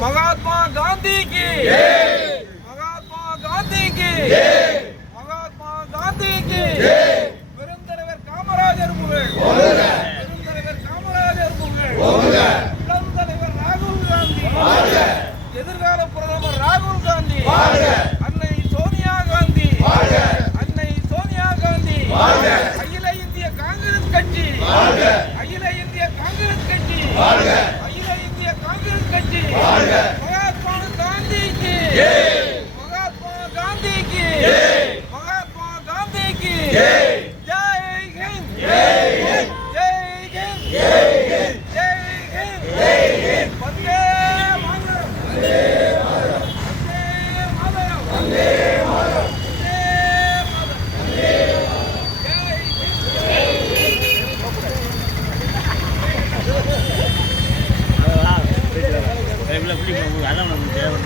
மகாத்மா காந்திக்கு மகாத்மா காந்திக்கு மகாத்மா காந்திக்கு பெருந்தலைவர் காமராஜர் புகழ் பெருந்தலைவர் காமராஜர் புகழ் இளம் தலைவர் ராகுல் காந்தி எதிர்கால பிரதமர் ராகுல் காந்தி அன்னை சோனியா காந்தி அன்னை சோனியா காந்தி அகில இந்திய காங்கிரஸ் கட்சி அகில இந்திய காங்கிரஸ் கட்சி அகில இந்திய காங்கிரஸ் கட்சி மகாத்மா காந்திக்கு மகாத்மா காந்திக்கு மகாத்மா காந்திக்கு ஜெய் ஹிந்த் ஜெய் ஹிந்த் ஜெய் ஹிந்த் ஜெய் ஹிந்த் ஜெய் ஹிந்த் ஜெய் ஹிந்த் வந்தே மாதரம் வந்தே மாதரம் வந்தே மாதரம் வந்தே மாதரம் வந்தே மாதரம் ஜெய் ஹிந்த் ஜெய் ஹிந்த் அதான் நமக்கு தேவை.